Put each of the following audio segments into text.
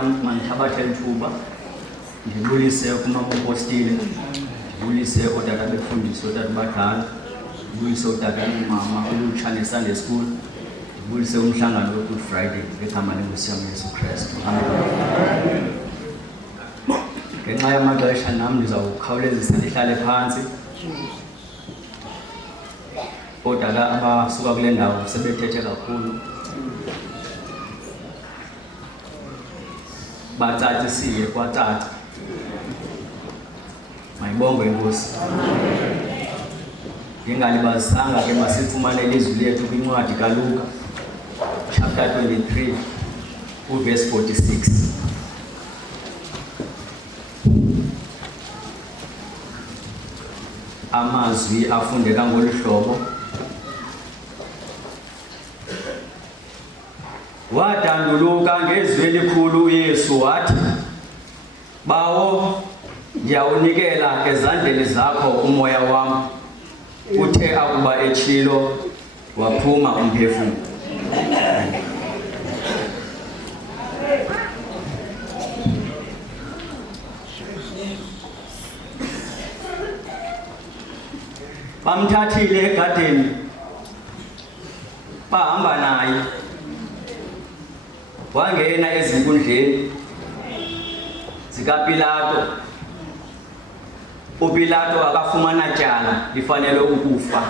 yam mandithabathe lithuba ndibulise kumapostile, ndibulise ootata befundisi, ootata badala, ndibulise ootata nomama ulutsha ne-Sunday school, ndibulise umhlangano we-Good Friday ngegama lenkosi yam uYesu Kristu. Amen. Ngenxa yamaxesha nam ndizawukhawulezisa ndihlale phantsi. Ootata abasuka kule ndawo sebethethe kakhulu, bacacisile kwacaca. Mayibongwe inkosi. Ndingalibazisanga ke masifumane ilizwi lethu kwincwadi kaLuka chapter 23 verse 46. Amazwi afundeka ngolu hlobo: wadanduluka ngezwi elikhulu uYesu wathi, Bawo, ndiyawunikela ezandleni zakho umoya wam. Uthe akuba etshilo, waphuma umphefumlo. Bamthathile egadeni, bahamba naye, wangena ezinkundleni zikaPilato. UPilato akafumana tyala lifanele ukufa.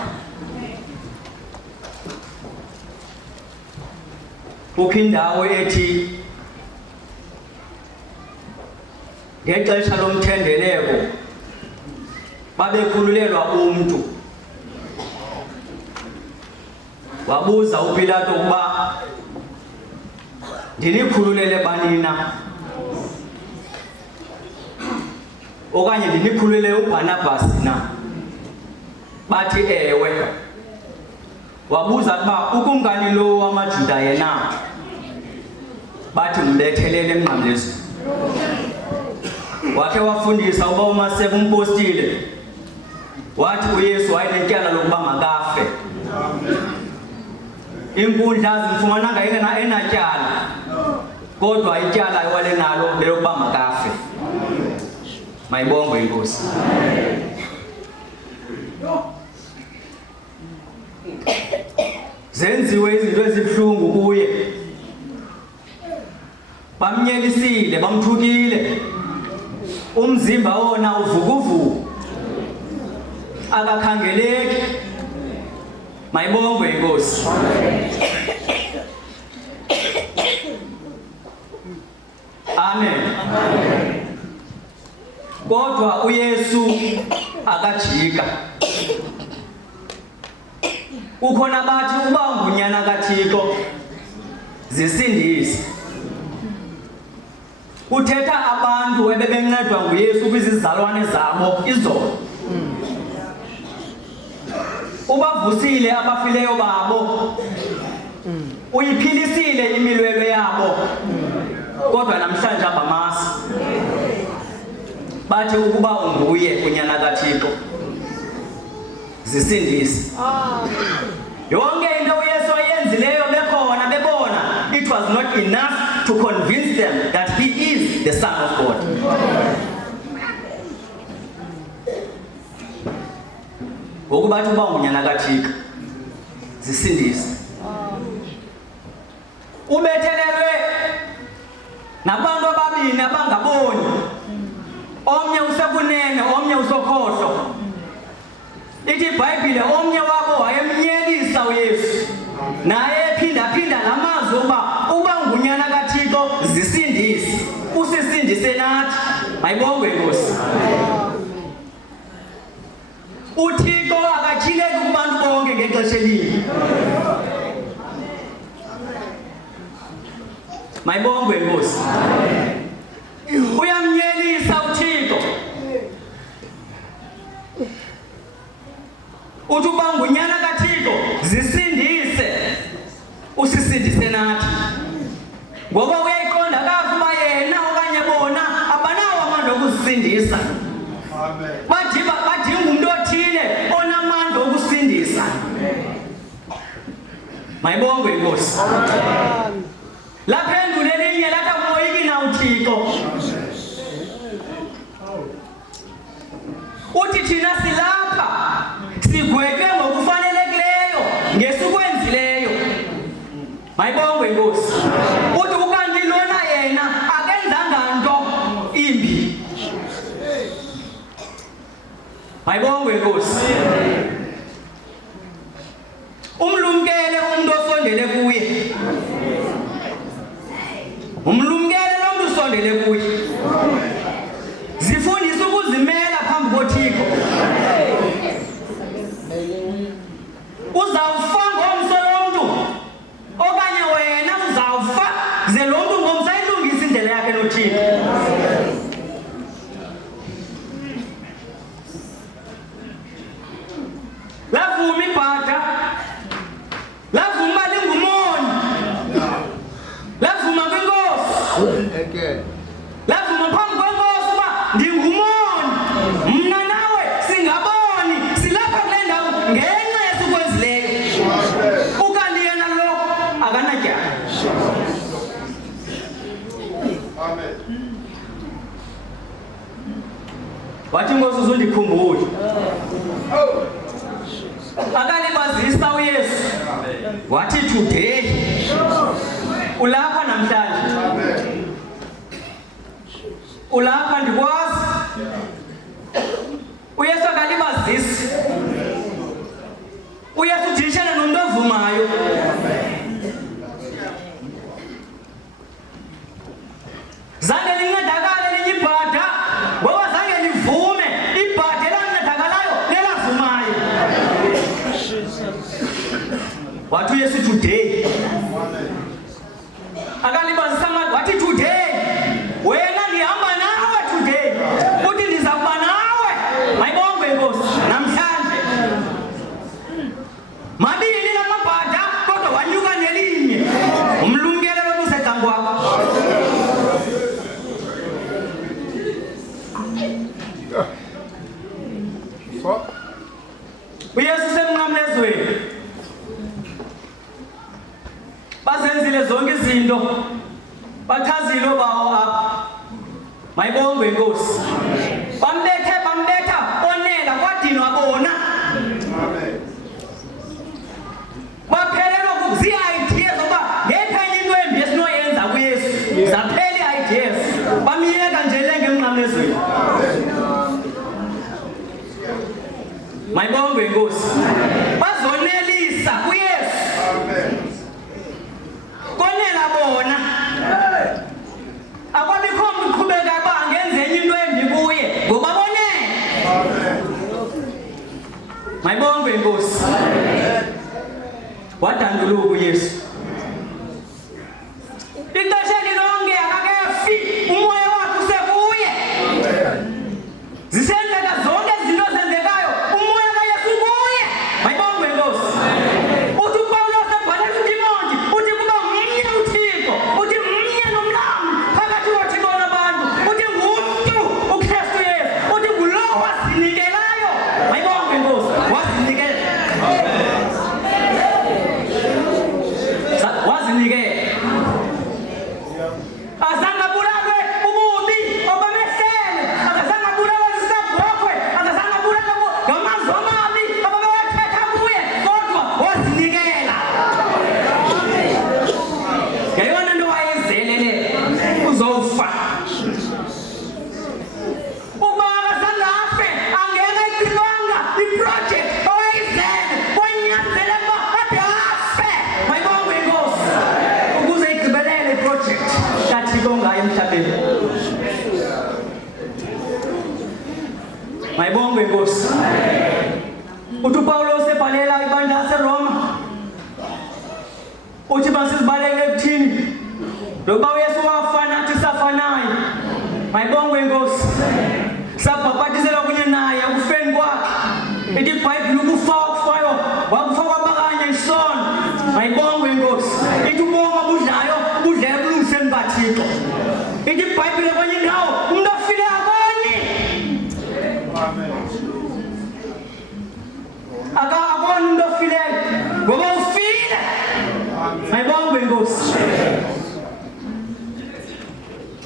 Kukho indawo ethi ngexesha lomthendeleko babekhululelwa umntu. Wabuza uPilato ukuba ndinikhululele bani na, okanye ndinikhululele uBarnabas na? Bathi ewe. Wabuza ukuba ukumkani lo wamaJuda yena? Bathi mbethelele emnqamlezweni. Wakhe wafundisa uba umaseko umpostile wathi uYesu wayenetyala lokuba makafe. Inkundla zimfumananga enatyala, kodwa ityala ewalenalo lelokuba makafe. Mayibongwe inkosi. Zenziwe izinto ezibuhlungu kuye. Bamnyelisile, bamthukile. Umzimba wona uvukuvuku, akakhangeleki. Mayibongwe inkosi. Amen. Kodwa uYesu akajika. Ukhona bathi uba ngunyana kaThixo zisindise. Uthetha abantu ebebencedwa nguYesu kwizizalwane zabo izolo. Ubavusile abafileyo babo. Uyiphilisile imilwelo yabo. Kodwa namhlanje abamasi. Bathi ukuba unguye unyana kaThixo zisindise. Yonke into uYesu ayenzileyo bekhona bebona, it was not enough to convince them that he is the Son of God. Ngoku bathi uba ngunyana kaThixo zisindise. Ubethelelwe nabantu ababini abangaboni, omnye usekunene omnye usokhohlo. Ithi iBhayibhile omnye wabo wayemnyelisa uYesu, naye ephinda namazwi uba ngunyana kaThixo zisindise, usisindise nathi. Mayibongwe inkosi. uThixo akatyhileki kubantu bonke ngexesha elinye. Mayibongwe inkosi. Uyamnyelisa uThixo. Uthi uba ngunyana kaThixo zisindise, usisindise nathi. Ngoba uyayiqonda kakuhle uba yena okanye bona abanawo amandla okuzisindisa. Badinga umntu othile onamandla okusindisa. Mayibongwe inkosi. Laphendula elinye lathi akumoyiki na uThixo. uThixo. Uthi thina silapha sigwetwe ngokufanelekileyo ngesikwenzileyo. Mayibongwe inkosi. Uthi ukanti lona yena akenzanga nto imbi. Mayibongwe inkosi. Umlumkele umuntu osondele kuye. Umlumkele lo muntu osondele kuye. Zifundisa ukuzimela phambi koThixo. Uzawufa ngomso lomntu okanye wena uzawufa ze lo mntu ngomso ayilungise indlela yakhe noThixo. Lavuma ibhada, lavuma lingumoni, lavuma kwinkosi, lavuma phambi kwenkosi uba ndingumoni, mna nawe singaboni, silapha kule ndawo ngenxa yesikwenzileyo. Ukanti yena lo akanatyala. Wathi inkosi uzundikhumbula. Akalibazisa uYesu. Wathi today. Ulapha namhlanje. Ulapha ndikwazi. uYesu akalibazisi. uYesu ujishana nomuntu ovumayo. Zange lincedakale linye ibhada ngoba zange livume ibhada elancedakalayo nelavumayo. Wathi uYesu today. Akalibazisa wathi today. Wena ndihamba nawe today. Uthi ndizawuba nawe. Mayibongwe inkosi namhlanje. Mabili lamabhada kodwa wanyuka nelinye. Umlumkele lo kusecango kwakho. uYesu semnqamlezweni. Bazenzile zonke izinto. Bathazile oBawo apha. Mayibongwe inkosi. Bambetha onela kwadinwa bona. Baphelelwa zii-ideas zoba ngekhanye into embi esinoyenza kuYesu. Zaphela ii-ideas. Bamyeka nje lengemnqamlezweni. Mayibongwe inkosi. Bazonelisa kuYesu. Konela bona. Akwabikho mqhubeka ba angenze enye into embi kuye ngoba bonela. Mayibongwe inkosi. Wadanduluka uYesu. Ixesha lonke akakefi, umoya wakhe usekuye. Zisenzeka zonke izinto zenzekayo, umoya kaYesu kuye. Mayibongwe inkosi. Uthi uPawulos ebhalela uTimothy, uthi kuba mnye uThixo, uthi mnye nomlamli phakathi koThixo nabantu, uthi ngumntu uKristu Yesu, uthi ngulo wazinikelayo. Mayibongwe inkosi. Wazinikela. Wazinikela. Azange abulalwe ububi obamehlele, akazange abulawe zisebhokhwe, akazange abulawe ngamazwi amabi ababewathetha kuye, kodwa wazinikela. Ngeyona nto wayizele le, uzowufa. Uba akazange afe, angeke ayicilwanga iprojekthi awayizele, kwanyanzeleka uba ade afe. Mayibongwe inkosi. Ukuze igqibelele iprojekthi kaThixo ngayo emhlabeni. Mayibongwe inkosi. Uthi uPawulos ebhalela ibandla laseRoma. Uthi basizibaleke ekuthini lokuba uYesu wafa nathi safanayo. Mayibongwe inkosi. Sabhabhatiselwa kunye naye ekufeni kwakhe. Ithi iBhayibhile ukufa okufayo wakufa kwabakanye isono. Mayibongwe inkosi. Ithi ubomi obudlayo budlayo ebulungiseni kaThixo. Ithi iBhayibhile kwenye indawo umuntu ofile akoni. Akakoni umuntu ofileyo ngoba ufile. Mayibongwe inkosi.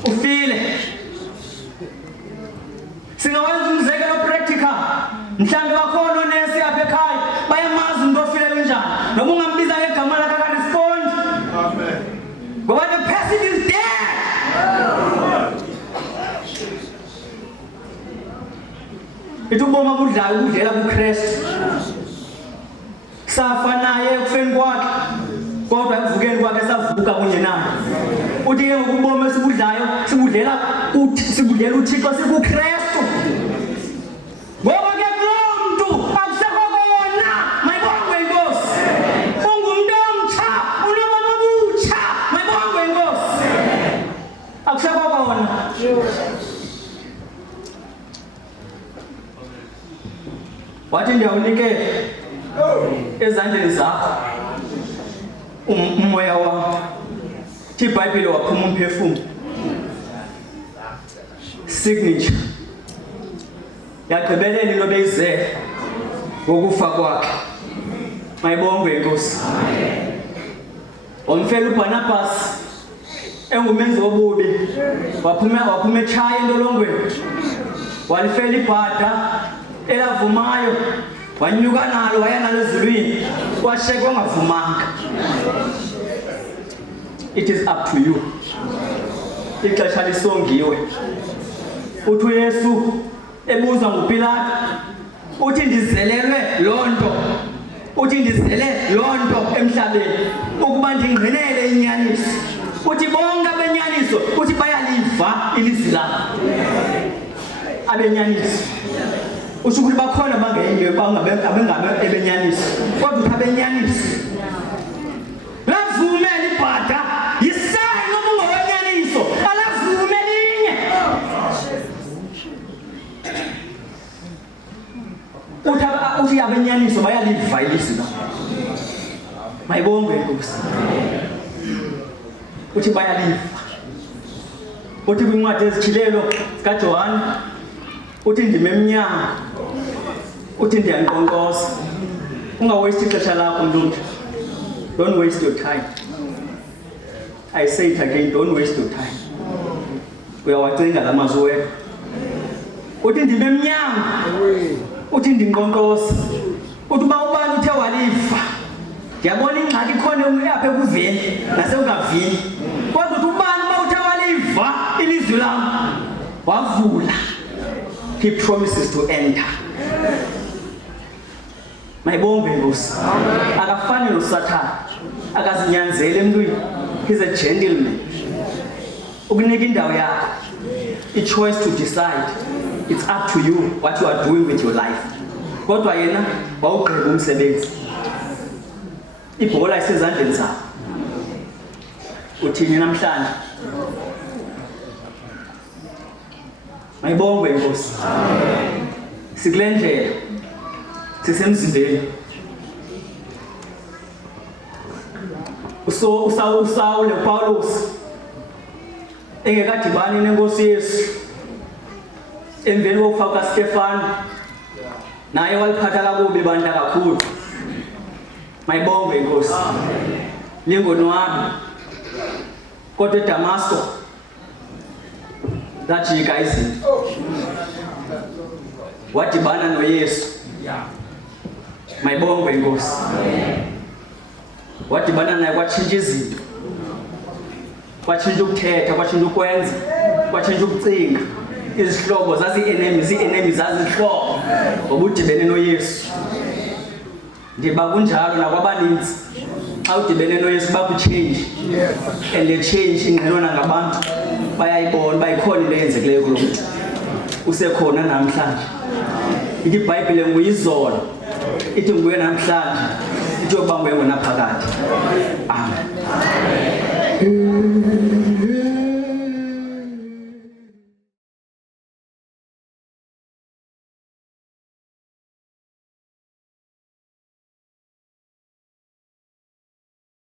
Ufile Singawenza umzekelo practical. Mhlambe bakhona onesi apha ekhaya bayamazi umuntu ofile kanjani. Noma ungambiza ngegama lakhe akarespond. Amen. Ngoba the person is dead. Ituboma budlayo ukudlela kuKristu. Safa naye ekufeni kwakhe. Kodwa ekuvukeni kwakhe savuka kunye naye. Uthi ke ngokuboma esibudlayo sibudlela uThixo sikuKristu. Ngoba ke kulomuntu akusekho kona mayibongwe inkosi. Ungumuntu omtsha, unobomi obutsha mayibongwe inkosi. Akusekho kona. Wathi ndiyawunikela ezandleni zakho umoya wami. Thi iBhayibhile waphuma umphefumlo. Signature. Yagqibelela into beyizele ngokufa kwakhe. Mayibongwe inkosi. Wamfela uBarnabas engumenzi wobubi. Waphuma etshaya entolongweni. Walifela ibhada elavumayo. Wanyuka nalo waya nalo ezulwini. Washekwa ngavumanga. It is up to you. Ixesha lisongiwe. Uthi uYesu ebuza nguPilato, uthi ndizelelwe lonto. Uthi ndizele lonto emhlabeni ukuba ndingqinele inyaniso. Uthi bonke abenyaniso uthi bayaliva ilizwi lakho. Abenyaniso. Usho ukuthi bakhona bangenye abangabe ebenyaniso. Kodwa uthi abenyaniso. Lavumela ibhada yisayi noma ungowenyaniso. Alavume linye. Uthi abenyaniso bayaliva ilizwi lakho. Mayibongwe inkosi. Uthi bayaliva. Uthi kwincwadi ezitshilelo zikaJohane uthi ndime emnyama. Uthi ndiyankonkosa. Ungawaste ixesha lakho mlungu. Don't waste your time. I say it again, don't waste your time. Uyawacinga la mazwi wethu. Uthi ndime emnyama. Uthi ndinkonkosa. Uthi uba ubani uthe waliva. Ndiyabona ingxaki khona apha ekuveni nasekungavini. Kodwa uthi ubani uba uthe waliva ilizwi lam wavula. He promises to enter. Mayibongwe inkosi. Akafani noSathane. Akazinyanzeli emntwini. He's a gentleman. Ukunika indawo yakho. A choice to decide. It's up to you what you are doing with your life. Kodwa yena wawugqiba umsebenzi. Ibhola isezandleni zakho. Uthini namhlanje? Mayibongwe inkosi. Sikule ndlela sisemzimbeni. Usawule uPawulos engekadibani nenkosi uYesu emveni kokufa kaStefano naye waliphatha kakubi bandla kakhulu. Mayibongwe inkosi. Lingonwabi. Kodwa eDamasko lajika izinto. Wadibana noYesu. Mayibongwe inkosi. Wadibana naye kwatshintsha izinto. Kwatshintsha ukuthetha, kwatshintsha ukwenza, kwatshintsha ukucinga. Izihlobo ii-enemies zazihlobo ngoba udibene noYesu. Ndiba kunjalo nakwabaninzi. Xa udibene noYesu bakuchange. And the change ingqelwana ngabantu bayayibona bayikhona into eyenzekileyo kulo muntu. Usekhona namhlanje. Ithi iBhayibhile nguyizolo. Ithi nguye namhlanje. Ithi yokuba nguye ngonaphakade. Amen.